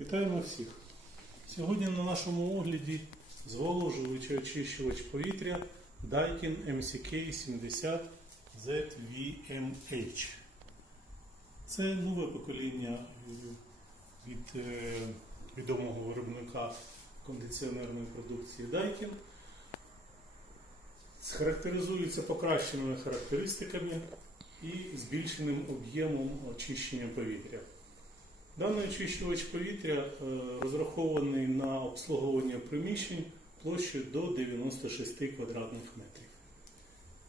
Вітаємо всіх! Сьогодні на нашому огляді зволожуючий очищувач повітря Daikin MCK 70 ZVMH. Це нове покоління е, від е, відомого виробника кондиціонерної продукції Daikin. Схарактеризується покращеними характеристиками і збільшеним об'ємом очищення повітря. Даний очищувач повітря е, розрахований на обслуговування приміщень площею до 96 квадратних метрів.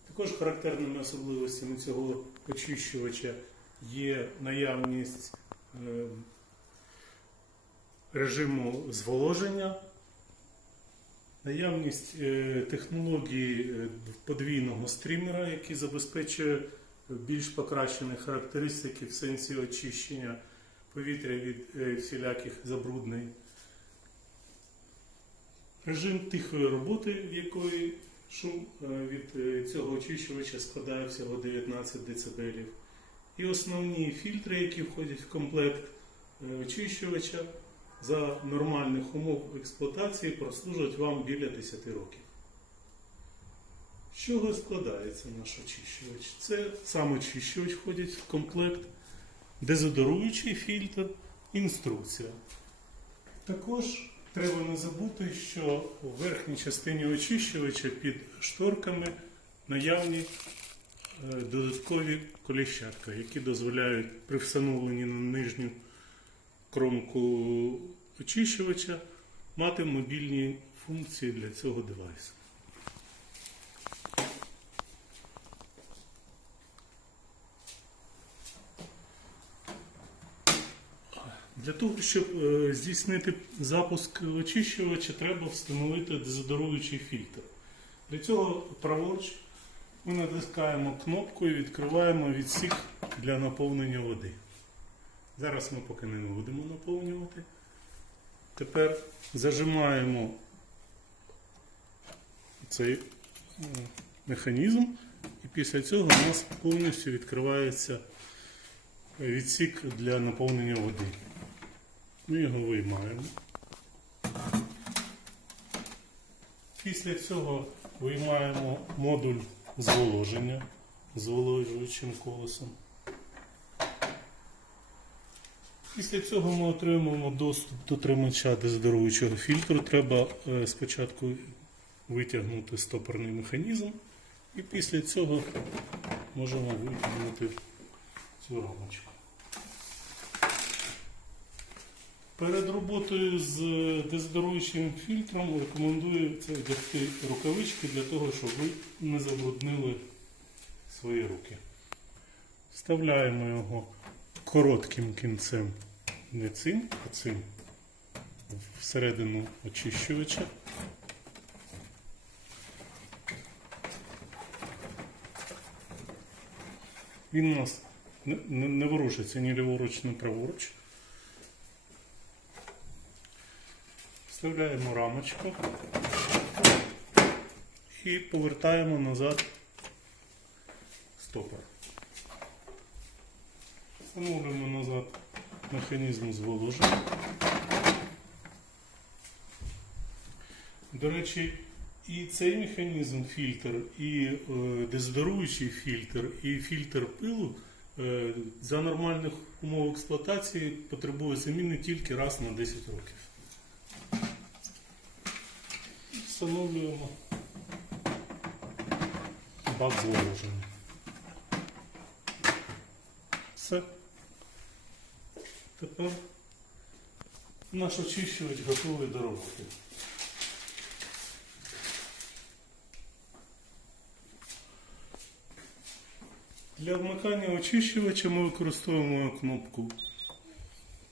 Також характерними особливостями цього очищувача є наявність е, режиму зволоження, наявність е, технології подвійного стрімера, який забезпечує більш покращені характеристики в сенсі очищення повітря від е, всіляких забруднень. Режим тихої роботи, в якої шум е, від е, цього очищувача складає всього 19 дБ. І основні фільтри, які входять в комплект очищувача, за нормальних умов експлуатації прослужать вам біля 10 років. З чого складається наш очищувач? Це сам очищувач входить в комплект дезодоруючий фільтр, інструкція. Також треба не забути, що у верхній частині очищувача під шторками наявні е, додаткові коліщатка, які дозволяють при встановленні на нижню кромку очищувача мати мобільні функції для цього девайсу. Для того, щоб е, здійснити запуск очищувача, треба встановити дезодоруючий фільтр. Для цього праворуч ми натискаємо кнопку і відкриваємо відсік для наповнення води. Зараз ми поки не будемо наповнювати. Тепер зажимаємо цей механізм, і після цього у нас повністю відкривається відсік для наповнення води. Ми його виймаємо. Після цього виймаємо модуль зволоження зволожуючим колесом. Після цього ми отримуємо доступ до тримача дезодоруючого фільтру. Треба е, спочатку витягнути стопорний механізм, і після цього можемо витягнути цю рамочку. Перед роботою з дезодоруючим фільтром рекомендується одягти рукавички для того, щоб ви не забруднили свої руки. Вставляємо його коротким кінцем не цим, а цим всередину очищувача. Він у нас не ворушиться ні ліворуч, ні праворуч. Вставляємо рамочку і повертаємо назад стопор. Встановлюємо назад механізм зволоження. До речі, і цей механізм фільтр, і е, дезодоруючий фільтр, і фільтр пилу е, за нормальних умов експлуатації потребує заміни тільки раз на 10 років. Встановлюємо бак. Все. Тепер наш очищувач готовий до роботи. Для вмикання очищувача ми використовуємо кнопку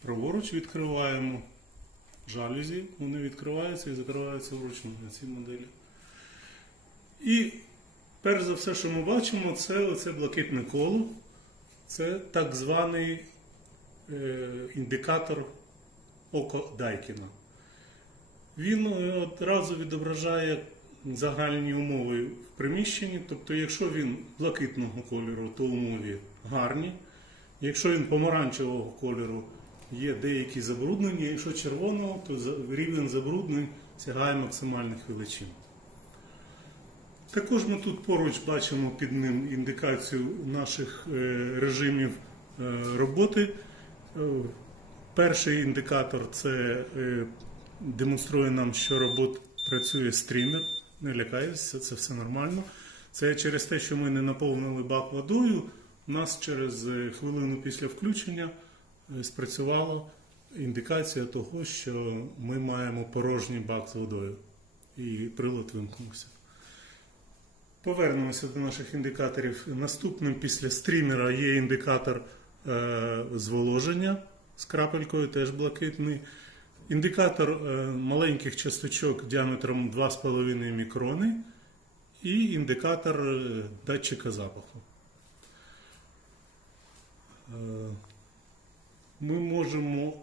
праворуч, відкриваємо жалюзі, вони відкриваються і закриваються вручну на цій моделі. І перш за все, що ми бачимо, це оце блакитне коло. Це так званий е, індикатор око Дайкіна. Він е, одразу відображає загальні умови в приміщенні. Тобто, якщо він блакитного кольору, то умови гарні. Якщо він помаранчевого кольору, є деякі забруднення. Якщо червоного, то рівень забруднень сягає максимальних величин. Також ми тут поруч бачимо під ним індикацію наших е, режимів е, роботи. Е, Перший індикатор це демонструє нам, що робот працює стрімер. Не лякайтеся, це все нормально. Це через те, що ми не наповнили бак водою. У нас через хвилину після включення спрацювала індикація того, що ми маємо порожній бак з водою. І прилад вимкнувся. Повернемося до наших індикаторів. Наступним після стрімера є індикатор е, зволоження з крапелькою, теж блакитний. Індикатор е, маленьких часточок діаметром 2,5 мікрони і індикатор е, датчика запаху. Ми можемо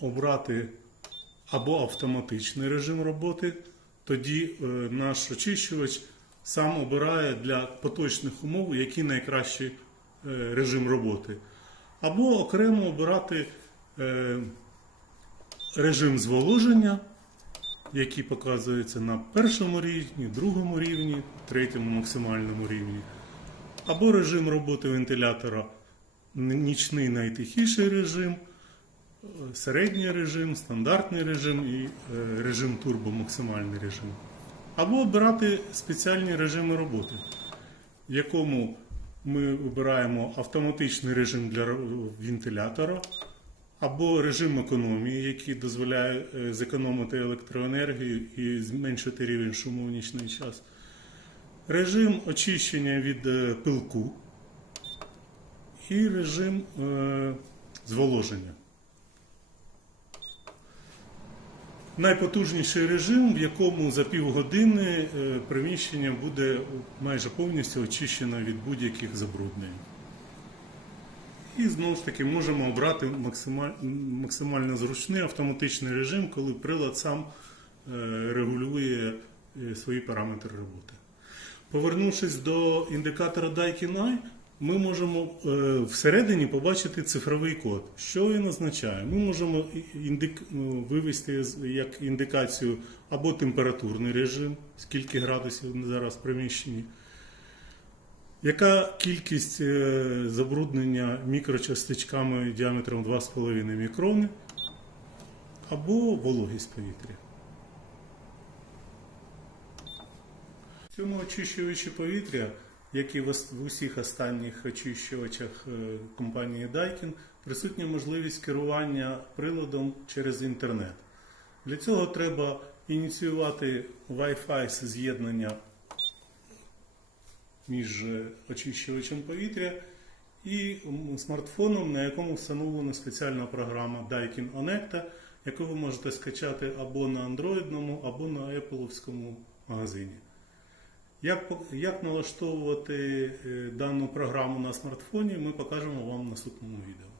обрати або автоматичний режим роботи, тоді е, наш очищувач сам обирає для поточних умов, який найкращий е, режим роботи. Або окремо обирати е, режим зволоження, який показується на першому рівні, другому рівні, третьому максимальному рівні. Або режим роботи вентилятора нічний найтихіший режим, е, середній режим, стандартний режим і е, режим турбо максимальний режим. Або обирати спеціальні режими роботи, в якому ми обираємо автоматичний режим для вентилятора, або режим економії, який дозволяє е, зекономити електроенергію і зменшити рівень шуму в нічний час. Режим очищення від пилку і режим е, зволоження. Найпотужніший режим, в якому за півгодини е, приміщення буде майже повністю очищено від будь-яких забруднень. І знову ж таки можемо обрати максимально зручний автоматичний режим, коли прилад сам е, регулює е, свої параметри роботи. Повернувшись до індикатора Daikin Eye, ми можемо е, всередині побачити цифровий код. Що він означає? Ми можемо індик, ну, вивести як індикацію або температурний режим, скільки градусів зараз в приміщенні, яка кількість е, забруднення мікрочастичками діаметром 2,5 мікрони, або вологість повітря. В цьому очищувачі повітря, як і в усіх останніх очищувачах е, компанії Daikin, присутня можливість керування приладом через інтернет. Для цього треба ініціювати Wi-Fi з'єднання між е, очищувачем повітря і смартфоном, на якому встановлена спеціальна програма Daikin Onecta, яку ви можете скачати або на андроїдному, або на Apple магазині. Як, як налаштовувати е, дану програму на смартфоні, ми покажемо вам в наступному відео.